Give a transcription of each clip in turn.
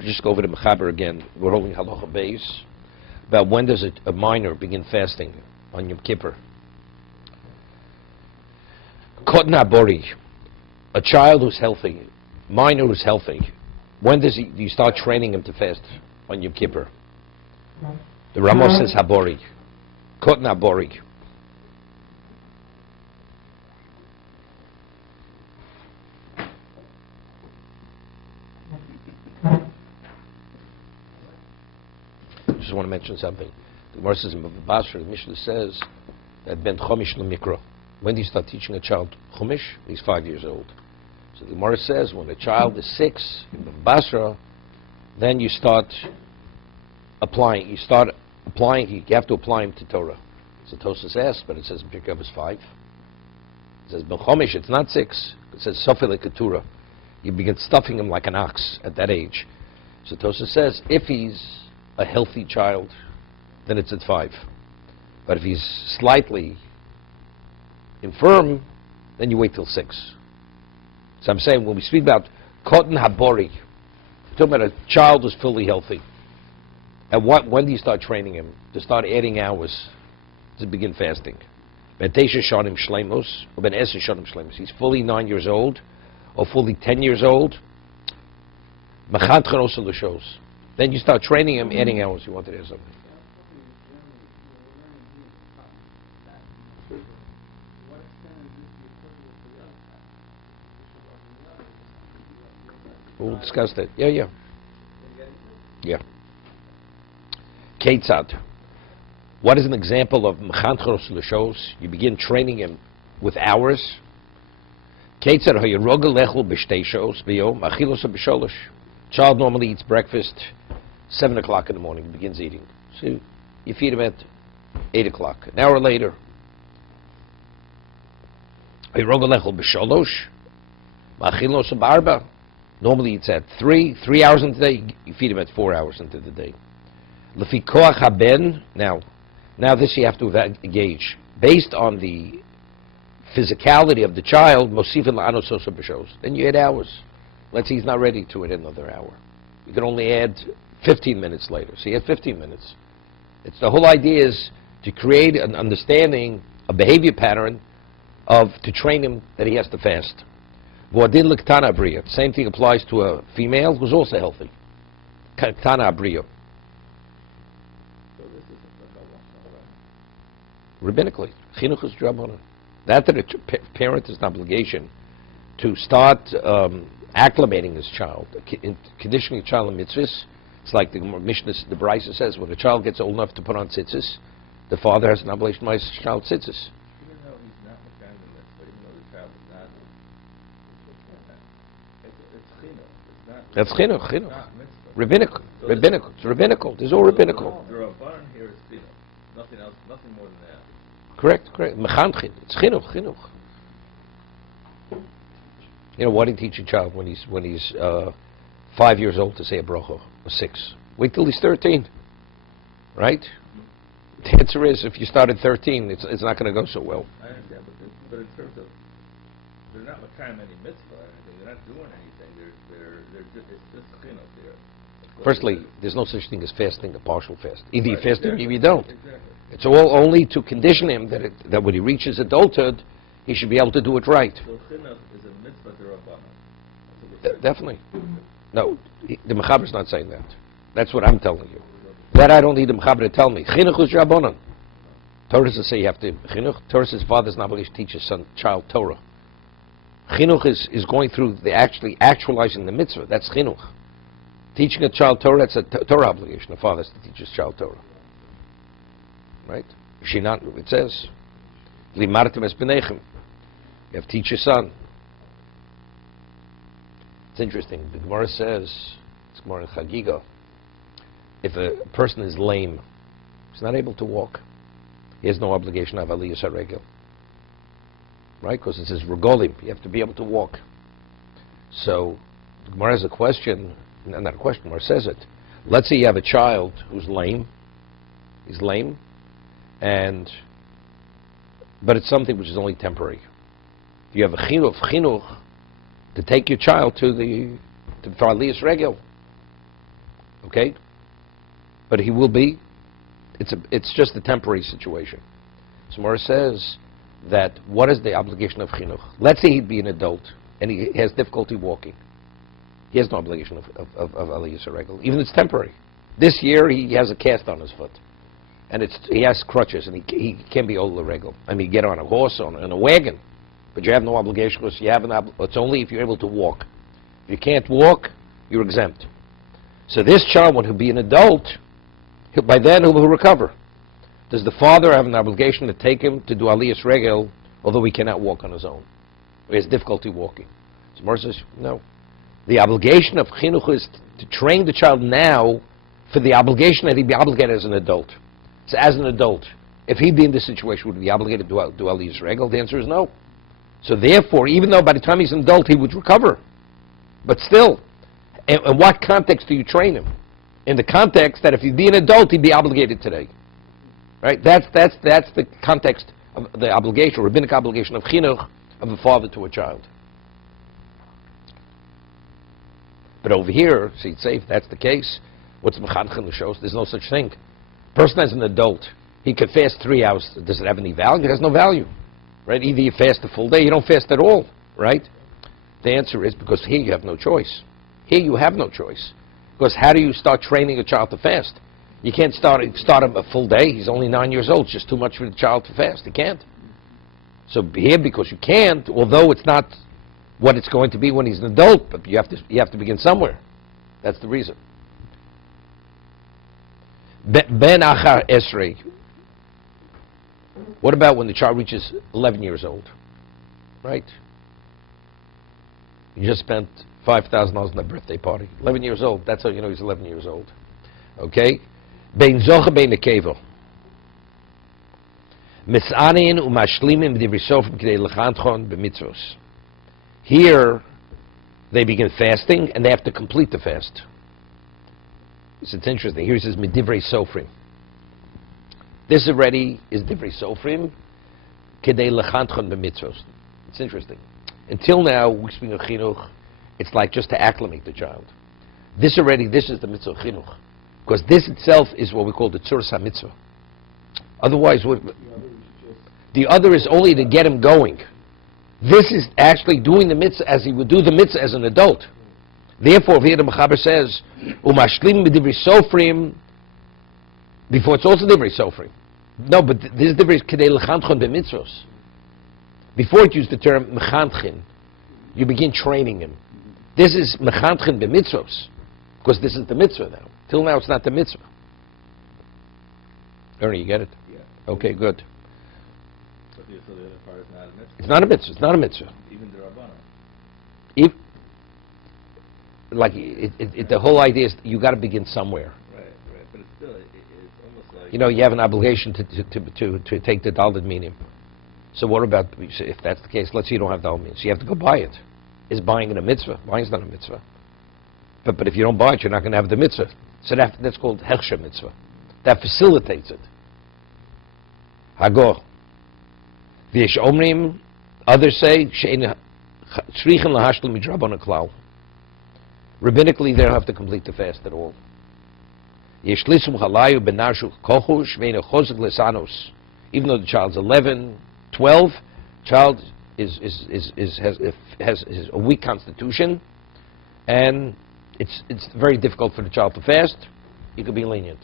Just go over to Mechaber again. We're holding Halacha Beis about when does a minor begin fasting on Yom Kippur. Kotan Abori, a child who's healthy, minor who's healthy, when do you start training him to fast on Yom Kippur? The Ramos says Habori. Kotan Abori. I just want to mention something. The Gemara says in Basra, the Mishnah says that Ben Chomish L'Mikra. When do you start teaching a child Chumash? He's 5 years old. So the Gemara says when a child is 6 in Basra, then you start applying. You have to apply him to Torah. So Tosas asks, but it says in Pirkei Avos 5. It says Ben Chomish, it's not 6. It says Sofel Keturah. You begin stuffing him like an ox at that age. So Tosas says if he's a healthy child, then it's at 5. But if he's slightly infirm, then you wait till 6. So I'm saying when we speak about Kotan Habori, we're talking about a child who's fully healthy. And when do you start training him? To start adding hours to begin fasting. Ben Tesha Shanim Shleimus, or Ben Eser Shanim Shleimus. He's fully 9 years old, or fully 10 years old. Machad Chanos L'Shos. Then you start training him, adding hours. You wanted to add something? We'll discuss that. Yeah. Ketzad. What is an example of Mechanchros L'Shos? You begin training him with hours. Ketzad hayirogel lechel b'shtei shos b'yom achilos b'sholosh. Child normally eats breakfast 7 o'clock in the morning. He begins eating. So you feed him at 8 o'clock. An hour later. Hayirogel lechel b'sholosh achilos b'arba. Normally it's at 3 hours into the day. You feed him at 4 hours into the day. Lefi koach haben. Now this you have to gauge based on the physicality of the child. Mosifin la'anososa b'shos. Then you add hours. Let's say he's not ready to add another hour. You can only add 15 minutes later. So you add 15 minutes. It's the whole idea is to create an understanding, a behavior pattern to train him that he has to fast. Same thing applies to a female who's also healthy. Ktana abriya. Rabbinically, chinuch is drabbanan. That the parent has an obligation to start acclimating his child, conditioning a child in mitzvahs. It's like the Mishna, the Berura says, when a child gets old enough to put on tzitzis, the father has an obligation to buy his child tzitzis. That's chinuch. Rabbinical. It's rabbinical. There's all rabbinical. The Rabban here is chinuch. Nothing else, nothing more than that. Correct. Mechanchin. It's chinuch. You know, why do you teach a child when he's 5 years old to say a bracha, or 6? Wait till he's 13, right? The answer is, if you start at 13, it's not going to go so well. I understand, but in terms of, they're not makayim any mitzvah or anything. They're not doing anything. It's just chinuch there. Firstly, there's no such thing as fasting, a partial fast. Either you fast or you don't. Exactly. It's all only to condition him that when he reaches adulthood, he should be able to do it right. So chinuch is a mitzvah to Rabbanan. Definitely. No, the Mechaber is not saying that. That's what I'm telling you. That I don't need the Mechaber to tell me. Chinuch is Rabbanan. Torah doesn't say you have to chinuch. Torah says father's not obliged to teach his child Torah. Chinuch is going through actually actualizing the mitzvah. That's chinuch. Teaching a child Torah, that's a Torah obligation. A father has to teach his child Torah. Right? It says, Limartem es b'nechem. You have to teach your son. It's interesting. The Gemara says, it's Gemara in Chagiga, if a person is lame, he's not able to walk, he has no obligation of aliyas haregel. Right? Because it says regolim, you have to be able to walk. So, the Gemara has a question, not a question, Gemara says it. Let's say you have a child who's lame, he's lame, but it's something which is only temporary. You have a chinuch to take your child to aliyas regel. Okay? But he will be. It's just a temporary situation. So Mora says that what is the obligation of chinuch? Let's say he'd be an adult and he has difficulty walking. He has no obligation of aliyus regel, even if it's temporary. This year he has a cast on his foot, and he has crutches, and he can be ola regel. I mean, get on a horse, on a wagon, but you have no obligation because you have it's only if you're able to walk. If you can't walk, you're exempt. So this child, when he'll be an adult, by then he'll recover. Does the father have an obligation to take him to do aliyus regel, although he cannot walk on his own? He has difficulty walking. So Mor says, no. The obligation of chinuch is to train the child now for the obligation that he'd be obligated as an adult. So as an adult, if he'd be in this situation, would he be obligated to do aliyus regel? The answer is no. So therefore, even though by the time he's an adult he would recover, but still, in what context do you train him? In the context that if he'd be an adult, he'd be obligated today. Right? That's the context of the obligation, rabbinic obligation of chinuch of a father to a child. But over here, see, it's safe, that's the case. What's mechanchen shows? There's no such thing. Person as an adult, he could fast 3 hours. Does it have any value? It has no value. Right? Either you fast a full day, you don't fast at all. Right? The answer is because here you have no choice. Here you have no choice. Because how do you start training a child to fast? You can't start him a full day. He's only 9 years old. It's just too much for the child to fast. He can't. So here, because you can't, although it's not what it's going to be when he's an adult, but you have to begin somewhere. That's the reason. Ben achar esrei. What about when the child reaches 11 years old? Right? You just spent $5,000 on a birthday party. 11 years old. That's how you know he's 11 years old. Okay? Ben zoche ben nekevo. Misanin umashlimim b'divrei k'dei lechanchon b'mitzvos. Here, they begin fasting, and they have to complete the fast. So it's interesting. Here he says, Midivrei Sofrim. This already is Divrei Sofrim, Kedei Lechanchon B'mitzvos. It's interesting. Until now, we speak of chinuch, it's like just to acclimate the child. This is the mitzvah of chinuch. Because this itself is what we call the tzuras ha-mitzvah. Otherwise, the other is only to get him going. This is actually doing the mitzvah as he would do the mitzvah as an adult. Therefore, here the Mechaber says, "Umashlim b'divrei sofrim." Before it's also divrei sofrim. No, but this divrei kedei lechanchon b'mitzvos. Before it used the term mechanchin, you begin training him. This is mechanchin b'mitzvos, because this is the mitzvah now. Till now, it's not the mitzvah. Ernie, you get it? Yeah. Okay, good. But the other part is not a mitzvah. It's not a mitzvah. It's not a mitzvah. Even the Rabbana. The whole idea is you got to begin somewhere. Right. But it's still, it's almost like... You know, you have an obligation to take the daled minim. So what about, if that's the case, let's say you don't have daled minim. So you have to go buy it. Is buying it a mitzvah? Buying is not a mitzvah. But if you don't buy it, you're not going to have the mitzvah. So that's called hechsher mitzvah. That facilitates it. Hagor. V'yesh omrim, others say, she'en tzrichen lahashtel midrabon klal. Rabbinically, they don't have to complete the fast at all. Yesh lisum chalayu benashu kochush ve'en chozek lesanos. Even though the child's 11, 12, child has a weak constitution, and it's very difficult for the child to fast. You could be lenient.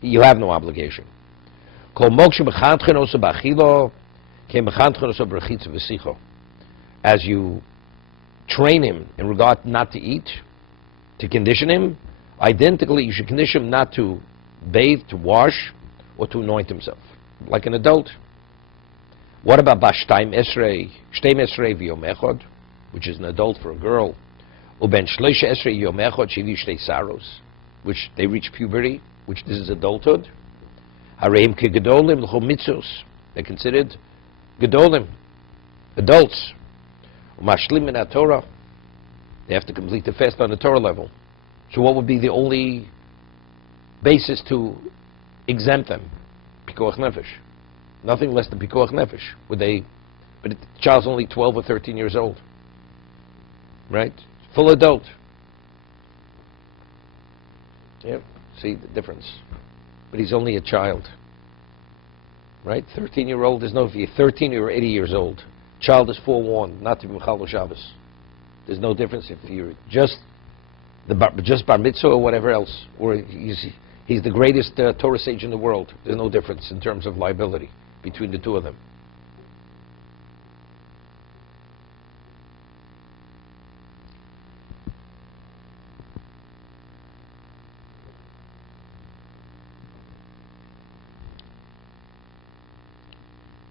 You have no obligation. As you train him in regard not to eat, to condition him, identically you should condition him not to bathe, to wash, or to anoint himself, like an adult. What about Bashtaim Esrei, Shteim Esrei v'Yom Echad, which is an adult for a girl, Uben Shleisha Esrei Yom Echad Shivi Shtei Saros, which they reach puberty, which this is adulthood. Hareim Ke Gedolim L'chol Mitzvos, they're considered Gedolim, adults. Umashlim Min HaTorah, they have to complete the fast on the Torah level. So what would be the only basis to exempt them? Pikuach Nefesh. Nothing less than Pikuach Nefesh. But the child's only 12 or 13 years old. Right? Full adult. Yeah, see the difference. But he's only a child. Right? 13-year-old, there's no, if you're 13 or 80 years old, child is forewarned not to be Mechal Shabbos. There's no difference if you're just bar mitzvah or whatever else, or he's the greatest Torah sage in the world. There's no difference in terms of liability between the two of them.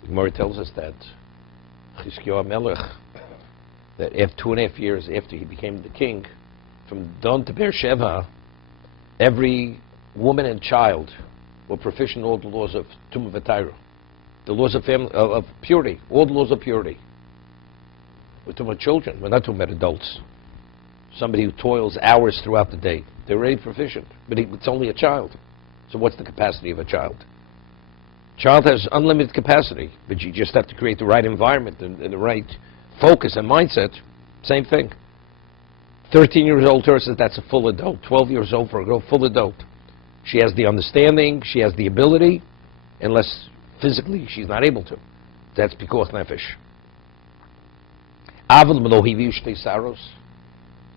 The Gemara tells us that Chizkiyahu Melech, that after 2.5 years after he became the king, from Dan to Beersheba, every woman and child were proficient in all the laws of Tumah V'Taira, the laws of family, of purity, all the laws of purity. We're talking about children. We're not talking about adults. Somebody who toils hours throughout the day. They're already proficient, but it's only a child. So what's the capacity of a child? Child has unlimited capacity, but you just have to create the right environment and the right focus and mindset. Same thing. 13 years old Torah says that's a full adult. 12 years old for a girl, full adult. She has the understanding, she has the ability, unless physically she's not able to. That's because nefesh.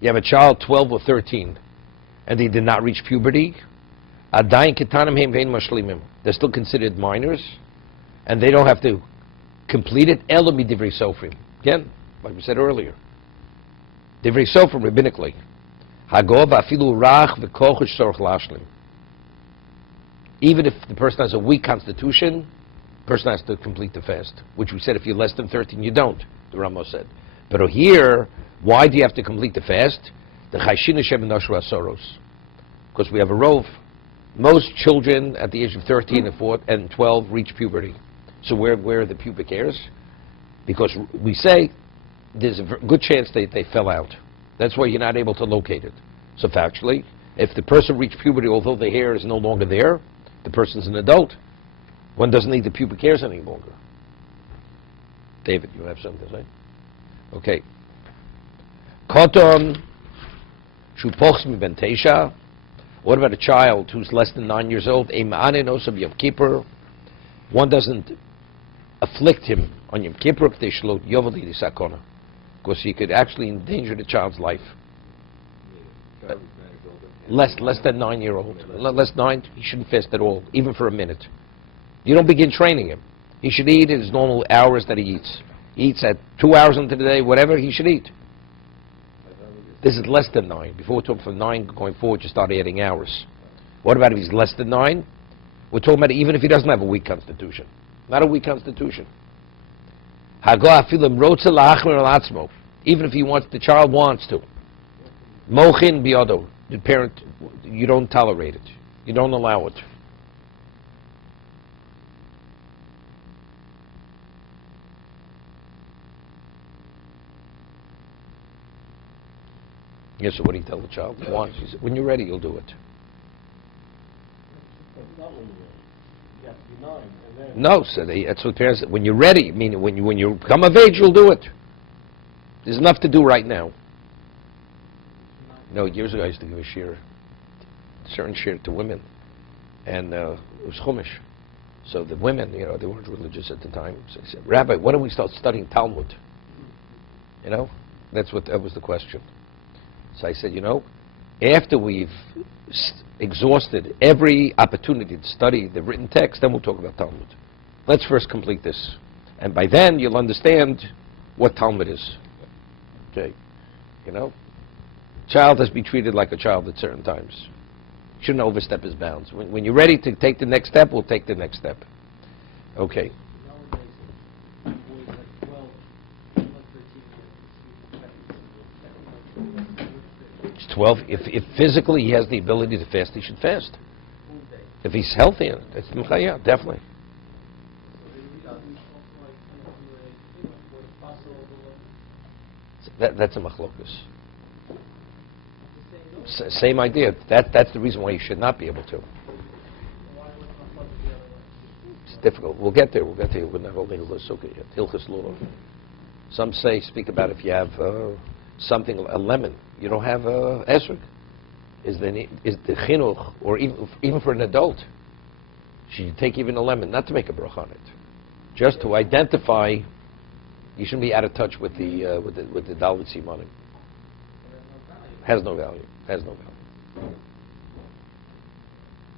You have a child 12 or 13 and they did not reach puberty. They're still considered minors and they don't have to complete it. Again, like we said earlier. Divrei Sofrim rabbinically. Even if the person has a weak constitution, the person has to complete the fast. Which we said if you're less than 13, you don't, the Ramos said. But here, why do you have to complete the fast? Because we have a rove. Most children at the age of 13 and 12 reach puberty. So where are the pubic hairs? Because we say there's a good chance they fell out. That's why you're not able to locate it. So factually, if the person reached puberty, although the hair is no longer there, the person's an adult. One doesn't need the pubic hairs any longer. David, you have something to say? Okay. Koton shupochs ben teisha. What about a child who's less than 9 years old? Yom Kippur. One doesn't afflict him on Yom Kippur because he could actually endanger the child's life. Less than 9-year-old. Less 9, he shouldn't fast at all, even for a minute. You don't begin training him. He should eat at his normal hours that he eats. He eats at 2 hours into the day, whatever he should eat. This is less than 9. Before we're talking from 9 going forward, you start adding hours. What about if he's less than 9? We're talking about even if he doesn't have a weak constitution. Not a weak constitution. Even if he wants, the child wants to. Mochin biyado. The parent, you don't tolerate it. You don't allow it. Yes, so what do you tell the child? He wants. He said, when you're ready, you'll do it. No, so that's what parents say. When you're ready, meaning when you come of age, you'll do it. There's enough to do right now. No, years ago I used to give a certain shir to women, and it was chumash. So the women, they weren't religious at the time. So they said, Rabbi, why don't we start studying Talmud? That was the question. So I said, after we've exhausted every opportunity to study the written text, then we'll talk about Talmud. Let's first complete this. And by then, you'll understand what Talmud is. Okay? Child has to be treated like a child at certain times. Shouldn't overstep his bounds. When you're ready to take the next step, we'll take the next step. Okay. He's 12. If physically he has the ability to fast, he should fast. If he's healthy, that's yeah, definitely. That's a machlokus. Same idea. That's the reason why you should not be able to. It's difficult. We'll get there. We're not holding a sukkah yet. Hilchas lulav. Some speak about if you have something, a lemon. You don't have esrog. is the chinuch, or even for an adult, should you take even a lemon, not to make a bracha on it, just to identify. You shouldn't be out of touch with the Dalit Simanim. Has no value. Has no value.